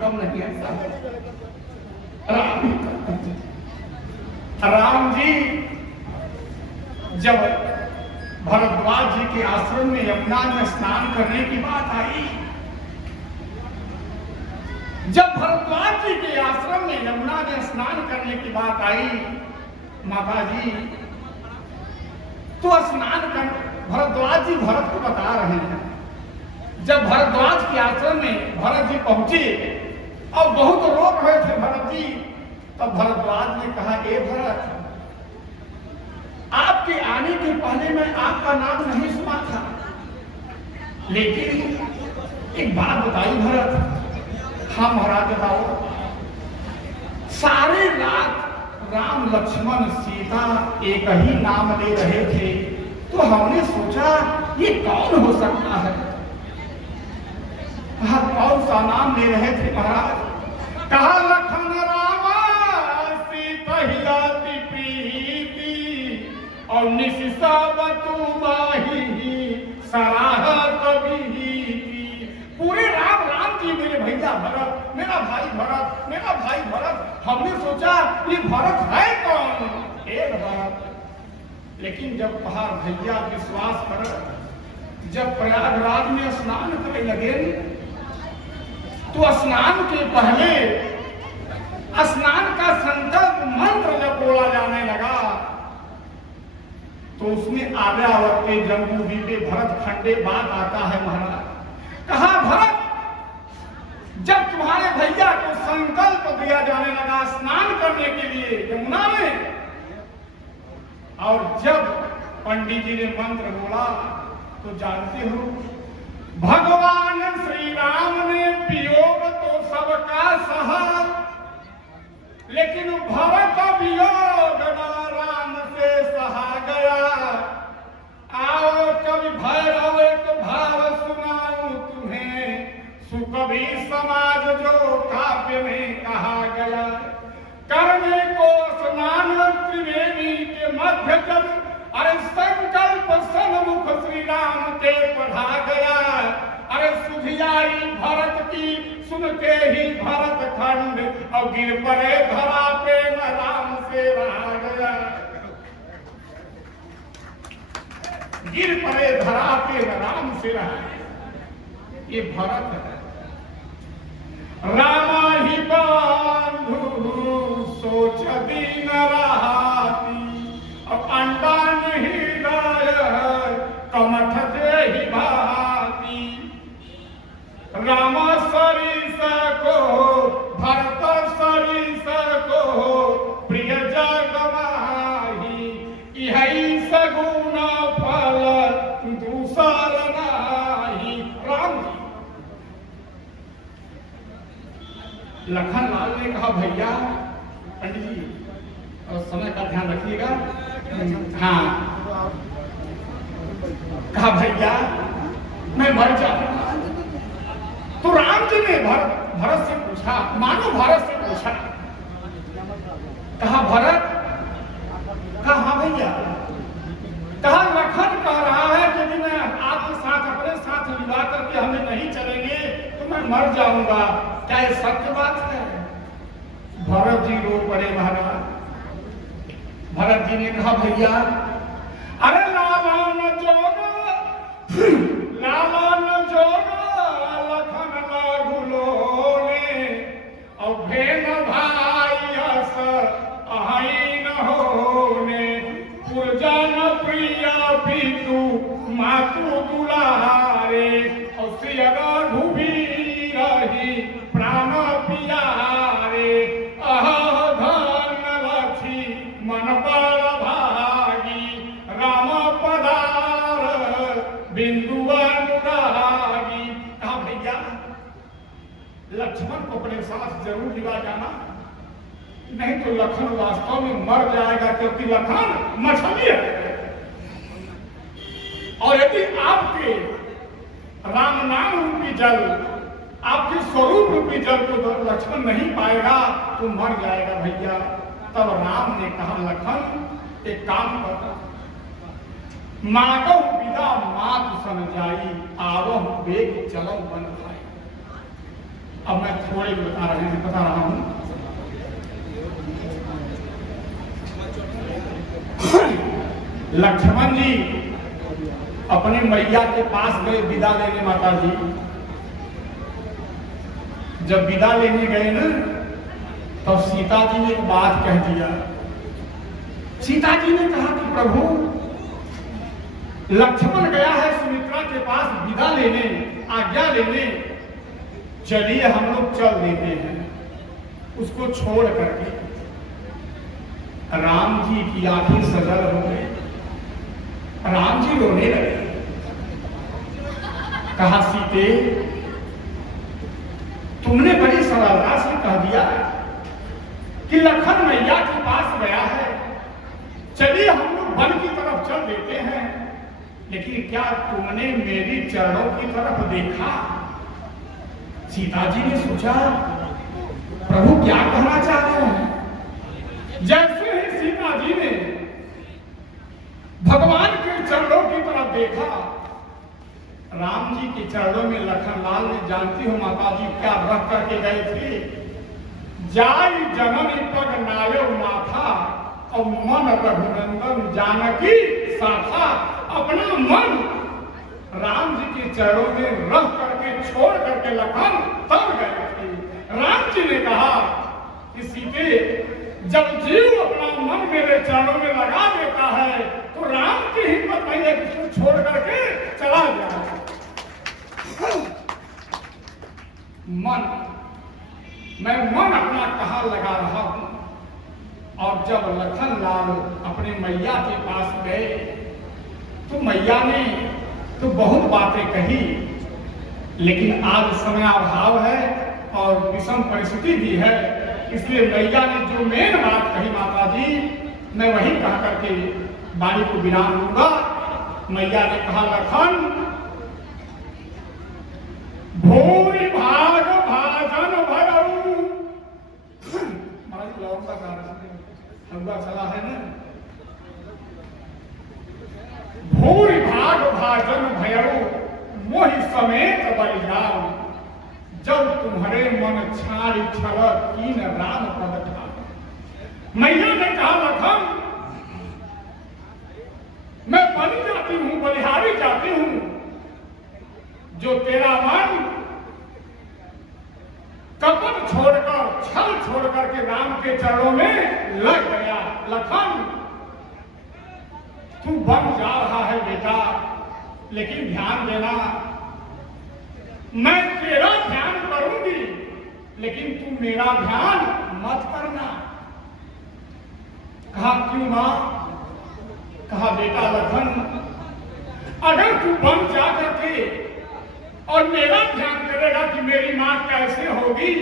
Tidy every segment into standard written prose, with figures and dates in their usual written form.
कम नहीं है साहब, राम जी जब भरद्वाज जी के आश्रम में यमुना में स्नान करने की बात आई, जब भरद्वाज जी के आश्रम में यमुना में स्नान करने की बात आई, माता जी तो स्नान कर भरद्वाज जी भरत को बता रहे हैं। जब भरद्वाज के आश्रम में भरत जी पहुंचे और बहुत रो रहे थे भरत जी, तब भरद्वाज ने कहा, ए भरत, आपके आने के पहले मैं आपका नाम नहीं सुना था, लेकिन एक बात बताई भरत। हाँ महाराज बताओ। सारे रात राम लक्ष्मण सीता एक ही नाम ले रहे थे, तो हमने सोचा ये कौन हो सकता है। कहा कौन सा नाम ले रहे थे महाराज। कहा लखन रामा सीता हिलाती प्रीति और निशिसा बतुमाही सराहत विहीति। पूरे राम राम जी मेरे भैया भरत, मेरा भाई भरत, मेरा भाई भरत। हमने सोचा ये भरत है कौन, हे भरत। लेकिन जब कहा भैया विश्वास कर, जब प्रयागराज में स्नान करने लगे तो स्नान के पहले स्नान का संकल्प मंत्र जब बोला जाने लगा तो उसमें आर्यावर्ते जम्बू दीपे भरत खंडे बात आता है महाराज। कहा भरत, जब तुम्हारे भैया को संकल्प दिया जाने लगा स्नान करने के लिए यमुना में, और जब पंडित जी ने मंत्र बोला तो जानते हो भगवान श्री राम ने वियोग तो सबका सहा, लेकिन भरत वियोग न राम से सहा गया। आओ कवि भैरव एक भाव सुनाऊं तुम्हें, सुकवि समाज जो काव्य में कहा गया। करने को स्नान त्रिवेणी के मध्य जब, अरे संकल्प सन्मुख श्री राम के पढ़ा गया। अरे सुधियाई भरत की सुनते ही भरत खंड, और गिर पड़े धरा पे न राम से रहा गया। गिर पड़े धरा पे न राम से रहा, ये भरत है। रामा ही बंधु सोच दीन रहाती, और अंडा नहीं गाय कमठ दे ही भाती। राम सरीस को भरत सरीस को प्रिय जग माही, यही सगुण फल दूसर नाही। राम जी लखन लाल ने कहा भैया पंडित जी और समय का ध्यान रखिएगा। हाँ कहा भैया मैं मर जाऊंगा। तो राम जी ने भरत से पूछा, मानो भरत से पूछा, कहा भरत, कहा हाँ भैया। कहा लखन कह रहा है कि यदि मैं आपके साथ अपने साथ विवाह करके हमें नहीं चलेंगे तो मैं मर जाऊंगा, क्या ये सत्य बात है। भरत जी रो पड़े महाराज। भरत जी ने कहा भैया, अरे लाला न जोगा, लाला न जोगा लखन लागुलोने, और भेन भाई हस अहि न होने। पुरजन प्रिय पितु मातु दुलारे, और सियगा घुबी रही प्राण पियारे। अह धन लक्ष्मी मन बल भागी, राम पदार बिंदु अनुरागी। कहा भैया लक्ष्मण को अपने साथ जरूर लिवा जाना, नहीं तो लखन वास्तव में मर जाएगा, क्योंकि लखन मछली है। और यदि आपके राम नाम रूपी जल, आपके स्वरूप रूपी जल को लक्ष्मण नहीं पाएगा तो मर जाएगा भैया। तब राम ने कहा लखन एक काम कर, मागो विदा मात सन जाई, आवह बेग चलो मन भाई। अब मैं थोड़े बता रहा हूं। लक्ष्मण जी अपने मैया के पास गए विदा लेने माता जी। जब विदा लेने गए ना, तब सीता जी ने एक बात कह दिया। सीता जी ने कहा कि प्रभु, लक्ष्मण गया है सुमित्रा के पास विदा लेने, आज्ञा लेने, चलिए हम लोग चल देते हैं उसको छोड़ करके। राम जी की आंखें सजल हो गई, राम जी रोने लगे। कहा सीते, तुमने बड़ी सरलता से कह दिया कि लखन मैया के पास गया है, चलिए हम लोग वन की तरफ चल देते हैं, लेकिन क्या तुमने मेरी चरणों की तरफ देखा? सीता जी ने सोचा प्रभु क्या कहना चाह रहे हैं। जैसे ही सीता जी ने भगवान के चरणों की तरफ देखा, राम जी के चरणों में लखनलाल ने, जानती हो माता जी क्या रख करके गए थे? जाई जननी पग नायो माथा और मन रघुनंदन जानकी साथा। अपना मन राम जी के चरणों में रख करके छोड़ करके लखन तब गए थे। राम जी ने कहा कि सीते, जब जीव अपना मन मेरे चरणों में लगा देता है तो राम की हिम्मत नहीं है कि उसको छोड़ करके चला जाए। मैं मन अपना कहाँ लगा रहा हूं। और जब लखनलाल अपने मैया के पास गए तो मैया ने तो बहुत बातें कही, लेकिन आज समय अभाव है और विषम परिस्थिति भी है, इसलिए मैया ने जो मेन बात कही माता जी, मैं वही कह करके वाणी को विराम दूंगा। मैया ने कहा, लखन भूरि भाग भाजन भयऊ। महाराज लौंगा चला है ना। भूरि भाग भाजन भयऊ मोहि समेत बल जाओ, जब तुम्हारे मन छाड़ी छल कीन राम पद ठान। मैया ने कहा, लखन मैं बलि जाती हूं, बलिहारी जाती हूं, जो तेरा मन कपट छोड़कर, छल छोड़कर के राम के चरणों में लग गया। लखन तू बन जा रहा है बेटा, लेकिन ध्यान देना, मैं तेरा ध्यान करूंगी, लेकिन तू मेरा ध्यान मत करना। कहा, क्यों मां? कहा, बेटा लखन, अगर तू बन जा करके और मेरा ध्यान करेगा कि मेरी मां कैसे होगी,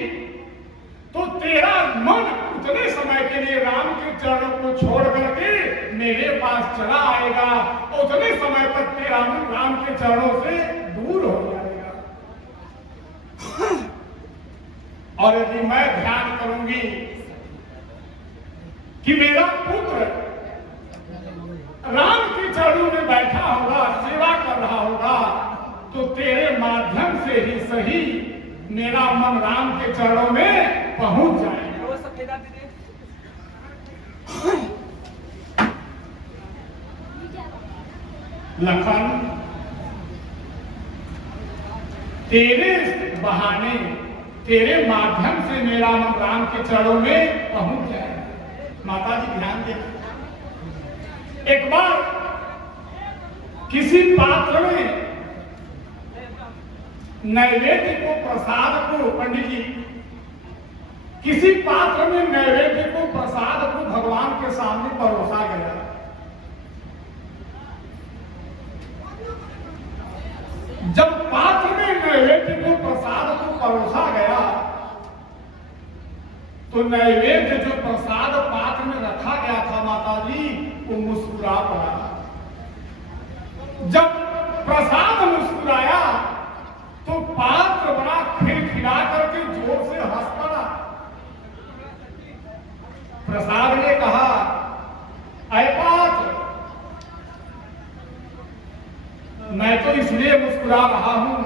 तो तेरा मन उतने समय के लिए राम के चरणों को छोड़ करके मेरे पास चला आएगा, उतने समय तक तेरा मन राम के चरणों से दूर हो जाएगा। और यदि मैं ध्यान करूंगी कि मेरा पुत्र राम के चरणों में बैठा होगा, सेवा कर रहा होगा, तो तेरे माध्यम से ही सही मेरा मन राम के चरणों में पहुंच जाएगा। लखन, तेरे बहाने, तेरे माध्यम से मेरा मन राम के चरणों में पहुंच जाएगा। माता जी ध्यान दें, एक बार किसी पात्र में नैवेद्य को, प्रसाद को, पंडित जी, किसी पात्र में नैवेद्य को, प्रसाद को भगवान के सामने परोसा गया। जब पात्र में नैवेद्य को, प्रसाद को परोसा गया, तो नैवेद्य जो प्रसाद पात्र में रखा गया था माता जी, वो मुस्कुरा पड़ा। जब प्रसाद मुस्कुराया तो पात्र बड़ा खिलखिला करके जोर से हंस पड़ा। प्रसाद ने कहा, ऐ पात्र, मैं तो इसलिए मुस्कुरा रहा हूं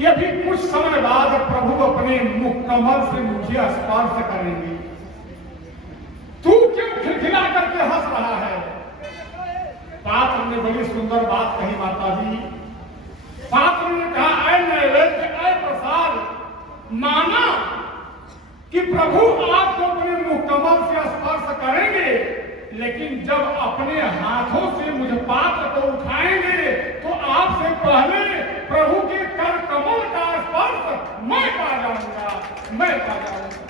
कि अभी कुछ समय बाद प्रभु अपने मुख कमल से मुझे स्पर्श करेंगे। तू क्यों खिलखिला करके हंस रहा है? पात्र ने बड़ी सुंदर बात कही माता जी। पात्र ने कहा, ऐ नैवेद्य, ऐ प्रसाद, माना कि प्रभु आपको अपने मुख कमल से स्पर्श करेंगे, लेकिन जब अपने हाथों से मुझ पात्र को उठाएंगे तो आपसे पहले प्रभु के कर कमल का स्पर्श मैं पा जाऊंगा, मैं पा जाऊंगा।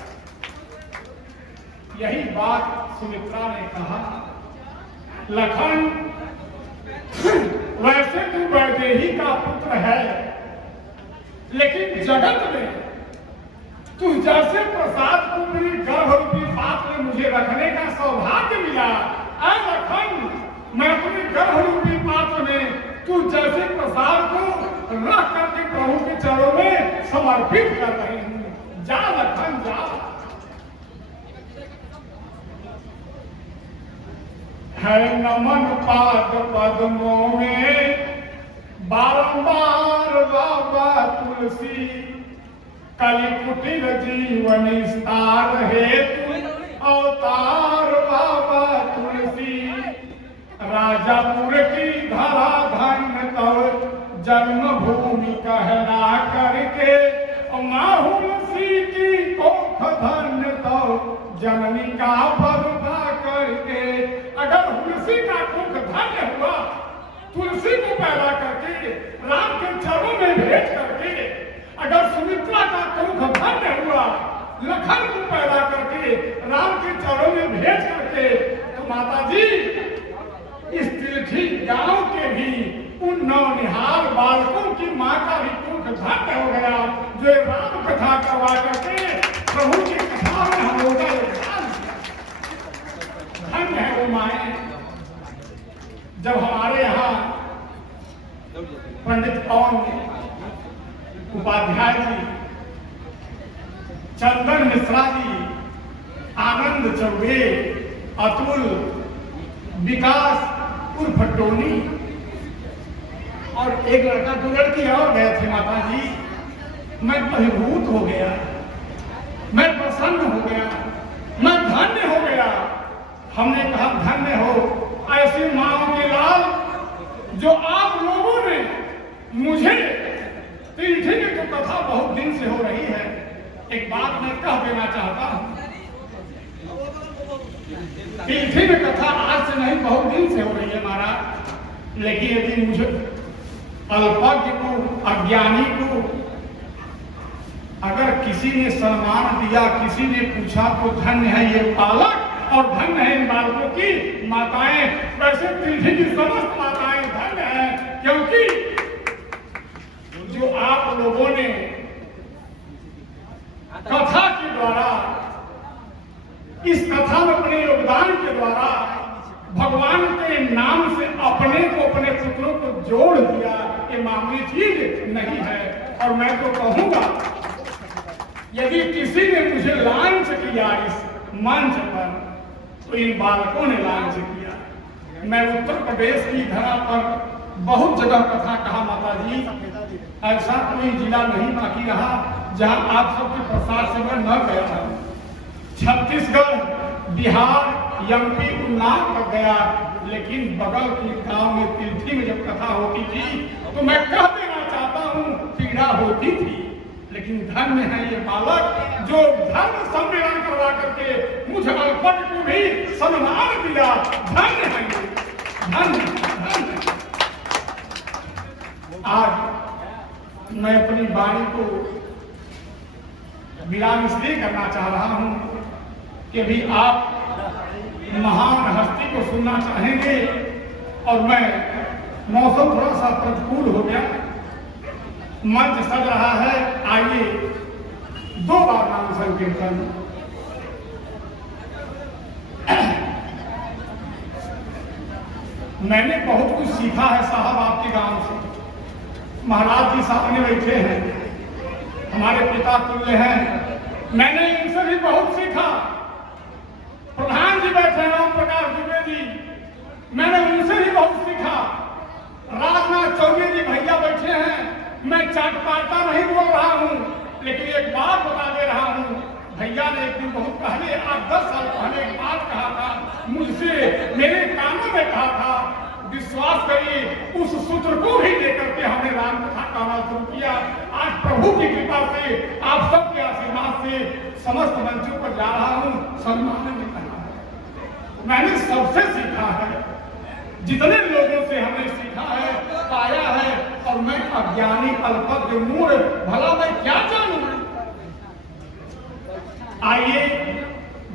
यही बात सुमित्रा ने कहा, लखन वैसे तू वैदेही का पुत्र है, लेकिन जगत में तू जैसे प्रसाद को मेरी गर्भरूपी पात्र में मुझे रखने का सौभाग्य मिला, ऐ लखन मैं अपने गर्भरूपी पात्र में तू जैसे प्रसाद को रख करके प्रभु के चरणों में समर्पित कर रही हूं। जा लखन जा। है नमन पाद पद्मों में बारंबार बाबा तुलसी, कलि कुटिल जीवन विस्तार हेतु अवतार बाबा तुलसी। राजापुर की धरा धन्य तव जन्मभूमि कहला करके, माहुलसी की कोख धन्य तव जननी का पद करके। अगर तुलसी का कोख धन्य हुआ, तुलसी को पैदा करके राम के चरणों में भेज करके, अगर सुमित्रा का कोख धन्य हुआ लखन को पैदा करके राम के चरणों में भेज करके, तो माता जी इस तिलठी गांव के भी उन नौनिहाल बालकों की माँ का भी कोख धन्य हो गया, जो राम कथा करवा करके प्रभु की कथा में हम लोग धन्य है वो माए। जब हमारे यहाँ पंडित पवन उपाध्याय जी, चंदन मिश्रा जी, आनंद चौबे, अतुल, विकास उर्फ टोनी और एक लड़का, दो लड़की और गए थे माता जी, मैं अभिभूत हो गया, मैं प्रसन्न हो गया, मैं धन्य हो गया। हमने कहा धन्य हो ऐसी माओ के लाल जो आप लोगों ने मुझे तिलठी की तो कथा बहुत दिन से हो रही है। एक बात मैं कह देना चाहता हूं, तिलठी में कथा आज से नहीं बहुत दिन से हो रही है महाराज, लेकिन यदि मुझे अल्पज्ञ को, अज्ञानी को अगर किसी ने सम्मान दिया, किसी ने पूछा तो धन्य है ये बालक और धन्य है इन बालकों की माताएं। वैसे तिलठी की समस्त माताएं धन्य है, क्योंकि जो आप लोगों ने कथा के द्वारा, इस कथा में अपने योगदान के द्वारा भगवान के नाम से अपने को, अपने पुत्रों को जोड़ दिया, ये मामूली चीज नहीं है। और मैं तो कहूंगा, यदि किसी ने मुझे लांच किया इस मंच पर, तो इन बालकों ने लांच किया। मैं उत्तर प्रदेश की धरा पर बहुत जगह कथा कहा माता जी, ऐसा कोई जिला नहीं बाकी रहा जहां आप सबके प्रसाद से मैं न गया था। छत्तीसगढ़, बिहार, एमपी, उन्नाव तक गया, लेकिन बगल के गांव में तिलठी में जब कथा होती थी तो मैं कह देना चाहता हूं पीड़ा होती थी। लेकिन धन्य है ये बालक जो धर्म सम्मेलन करवा करके मुझे अल्पज्ञ को भी सम्मान दिया। धन्य है ये, धन्य, धन्य। आज मैं अपनी वाणी को विराम इसलिए करना चाह रहा हूं कि अभी आप महान हस्ती को सुनना चाहेंगे, और मैं मौसम थोड़ा सा प्रतिकूल हो गया, मंच सज रहा है, आइए 2 बार नाम संकीर्तन। मैंने बहुत कुछ सीखा है साहब आपके गांव से। महाराज जी सामने बैठे हैं, हमारे पिता तुल्य हैं, मैंने इनसे भी बहुत सीखा। प्रधान जी बैठे हैं राम प्रकाश दुबे जी, मैंने उनसे भी बहुत सीखा। राजनाथ चौबे जी भैया बैठे हैं, मैं चाटपाटा नहीं बोल रहा हूँ, लेकिन एक बात बता दे रहा हूँ। भैया ने एक दिन बहुत पहले 8-10 साल पहले एक बात कहा था मुझसे, मेरे कानों में कहा था। विश्वास करिए, उस सूत्र को भी लेकर के हमने राम कथा कहना शुरू किया। आज प्रभु की कृपा से, आप सबके आशीर्वाद से समस्त मंचों पर जा रहा हूँ। सम्मान में कहा है, मैंने सबसे सीखा है, जितने लोगों से हमने सीखा है, पाया है। और मैं अज्ञानी, अल्पज्ञ, मूढ़, भला मैं क्या जानूं। आइए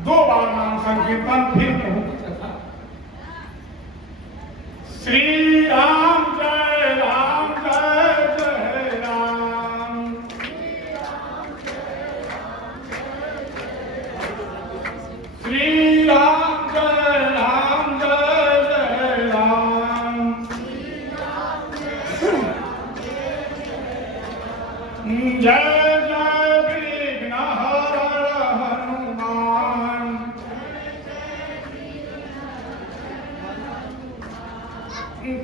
2 बार नाम संकीर्तन, फिर प्रभु की कथा। श्री राम जय राम, जय जय राम। श्री राम जय राम, जय जय राम। जय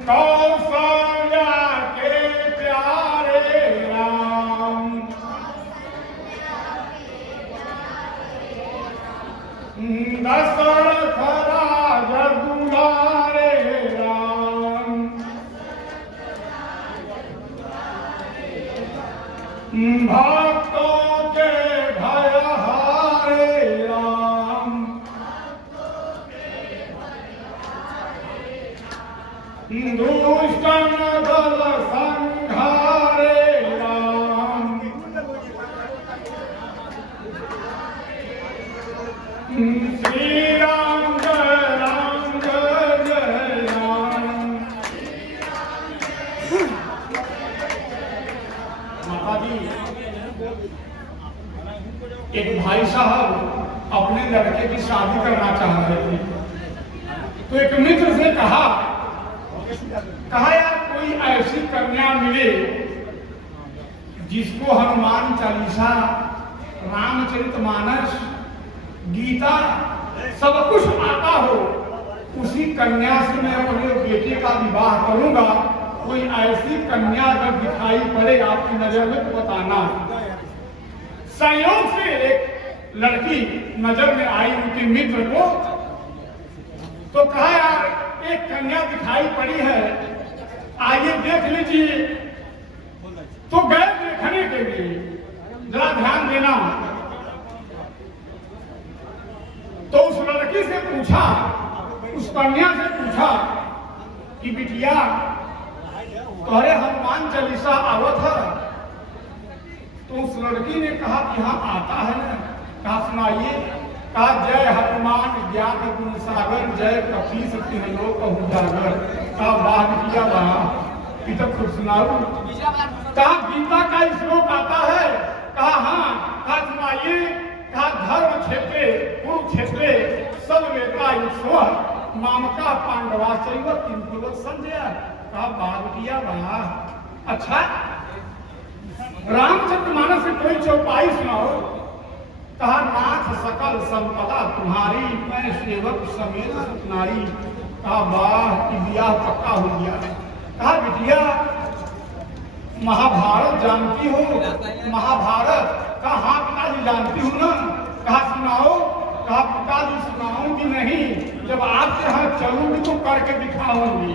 कौशल्या के प्यारे राम, दशरथ राजा दुलारे राम, भक्तों के भयहारे राम, दुष्टन दल संहारे राम, श्री राम जय राम, जय जय राम। माता जी, एक भाई साहब अपने लड़के की शादी करना चाह रहे थे, तो एक मित्र से कहा यार कोई ऐसी कन्या मिले जिसको हनुमान चालीसा, रामचरितमानस, गीता सब कुछ आता हो, उसी कन्या से मैं अपने बेटे का विवाह करूंगा। कोई ऐसी कन्या अगर दिखाई पड़े आपकी नजर में तो बताना। संयोग से एक लड़की नजर में आई उनके मित्र को, तो कहा यार एक कन्या दिखाई पड़ी है, आइए देख लीजिए। तो गए देखने के लिए, जरा ध्यान देना। तो उस लड़की से पूछा, उस कन्या से पूछा कि बिटिया तोहरे हनुमान चालीसा आवत है? तो उस लड़की ने कहा कि हाँ आता है ना। कहा सुनाइए। कहा जय हनुमान ज्ञान गुण सागर, जय कपीस तिन्ह लोक उजागर। कहा वाह बिटिया वाह, ये तो खूब सुनाओ। कहा गीता का श्लोक आता है? कहा हाँ। कहा सुनाइए। कहा धर्म क्षेत्रे कुरुक्षेत्रे सर्ववेदा युष्व मामका पांडवा चैव किंतु संजय। कहा वाह बिटिया वाह। अच्छा रामचरितमानस से कोई चौपाई सुनाओ। कहा नाथ सकल संपदा तुम्हारी, मैं सेवक समेत सतनारी। कहा वाह कि ब्याह पक्का हो गया। कहा बिटिया महाभारत जानती हो? महाभारत? कहा हाँ पिताजी जानती हूँ ना। कहा सुनाओ। कहा पिताजी सुनाऊंगी नहीं, जब आपके यहाँ चलूंगी तो करके दिखाऊंगी।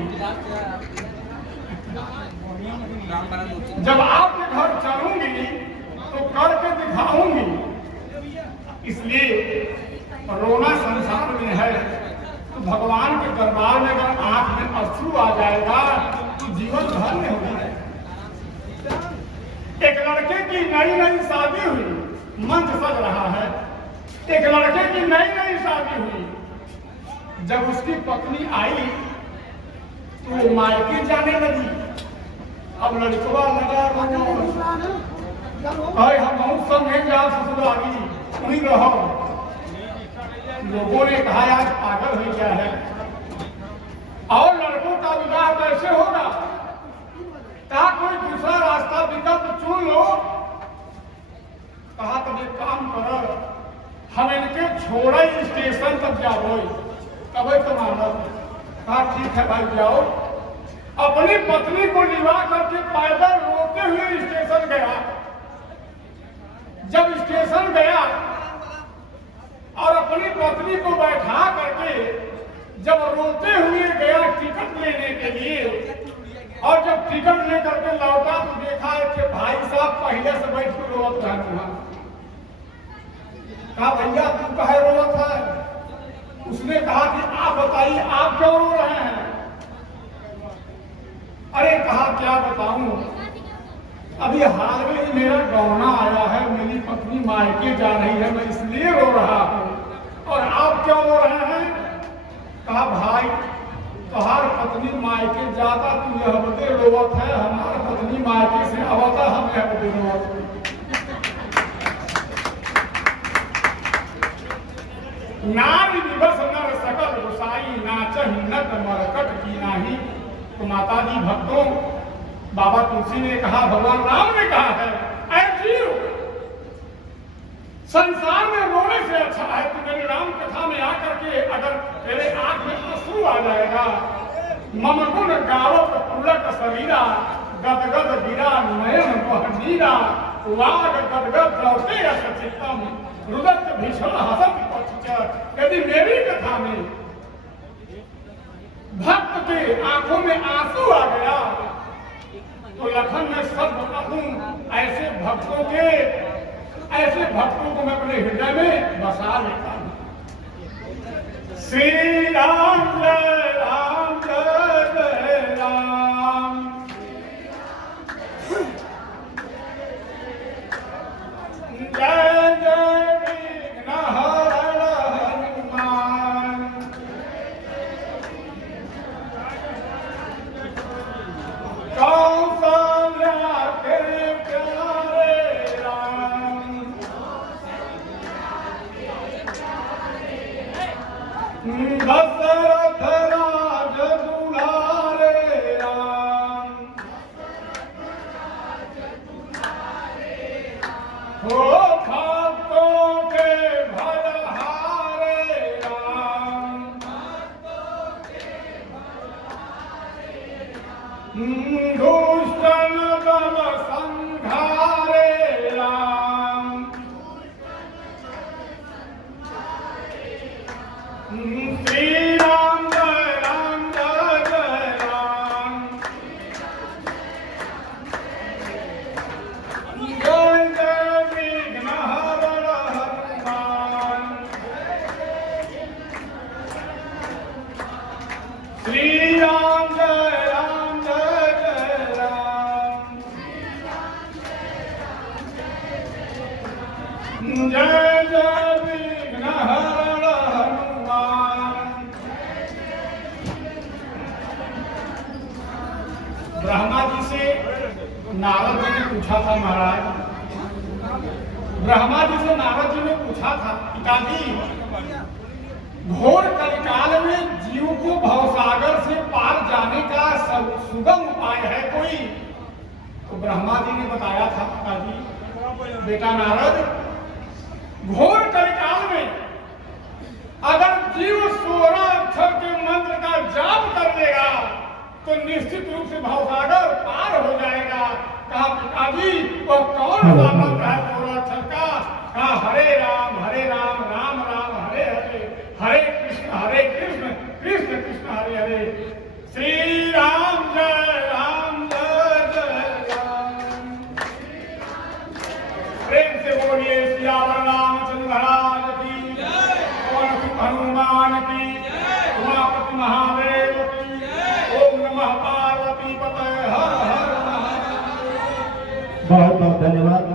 जब आपके घर चलूंगी तो करके दिखाऊंगी। इसलिए रोना संसार में है, तो भगवान के दरबार में अगर आंख में अश्रु आ जाएगा तो जीवन भर में हो जाएगा। एक लड़के की नई नई शादी हुई, मंच सज रहा है। एक लड़के की नई नई शादी हुई। जब उसकी पत्नी आई तो मायके जाने लगी। अब लड़कवा लगा अरे हम संगे जाओ ससुराली नहीं रहो। लोगों ने कहा आज पागल हो गया है, और लड़कों का विवाह कैसे होगा? कहा कोई दूसरा रास्ता विकल्प चुन लो। कहा तब एक काम करो, हम इनके छोड़े स्टेशन तक जाओ, तब तो मानो। कहा ठीक है भाई जाओ। अपनी पत्नी को निभा करके पैदल रोते हुए स्टेशन गया। जब स्टेशन गया और अपनी पत्नी को बैठा करके जब रोते हुए गया टिकट लेने के लिए, और जब टिकट लेकर के लौटा तो देखा कि भाई साहब पहले से बैठ के रोत रहा। कहा भैया तू कहे रोत है? उसने कहा कि आप बताइए आप क्यों रो रहे हैं? अरे कहा क्या बताऊं, अभी हाल में ही मेरा गौना आया है, मेरी पत्नी मायके जा रही है, मैं इसलिए रो रहा हूं। और आप क्यों रो रहे हैं? कहा भाई तुम्हार पत्नी मायके जाता तू यह बदे रोवत है, हमार पत्नी मायके से आवता हम यह बदे रोवत है। नारी दिवस नर सकल गोसाई नाचही नट मरकट की नाही। तो माता जी भक्तों, बाबा तुलसी ने कहा, भगवान राम ने कहा है, ऐ जीव संसार में रोने से अच्छा है कि मेरी राम कथा में आकर के अगर तेरे आंख में आंसू आ जाएगा। मम गुण गावत पुलक शरीरा गदगद गिरा नयन बहनीरा वाग गदगद लौटे सचितम रुदत भीषण हसत पक्षिच। यदि मेरी कथा में भक्त के आंखों में आंसू आ गया तो लखन में सब कहूं ऐसे भक्तों को मैं अपने हृदय में बसा लेता हूं। श्री राम जय राम जय जय राम। जय जय विघ्नहर हनुमान। कौशल्या के प्यारे राम। दशरथ राज दुलारे राम। हो भक्तों के भयहारे राम। दुष्टन दल संघारे राम। श्री राम जय जय राम। जय जय विघ्नहर हनुमान। श्री राम जय जय राम। जय जय विघ्नहर हनुमान। ब्रह्मा जी से नारद जी ने पूछा था, महाराज ब्रह्मा जी से नारद जी ने पूछा था, पिताजी घोर कलिकाल में जीव को भवसागर से पार जाने का सुगम उपाय है कोई? तो ब्रह्मा जी ने बताया था, पिताजी बेटा नारद, घोर कलिकाल में अगर जीव 16 अक्षर के मंत्र का जाप कर लेगा तो निश्चित रूप से भवसागर पार हो जाएगा। कहा पिताजी वह कौन सा मंत्र है 16 अक्षर का? कहा हरे राम राम राम हरे हरे, हरे कृष्ण कृष्ण कृष्ण हरे हरे। श्री राम जय जय राम। प्रेम से बोलिए सियावर रामचंद्र महाराज की जय, पवन सुत हनुमान की जय, उमापति महादेव की जय। ओम नमः पार्वती पतये हर हर महादेव। बहुत बहुत धन्यवाद।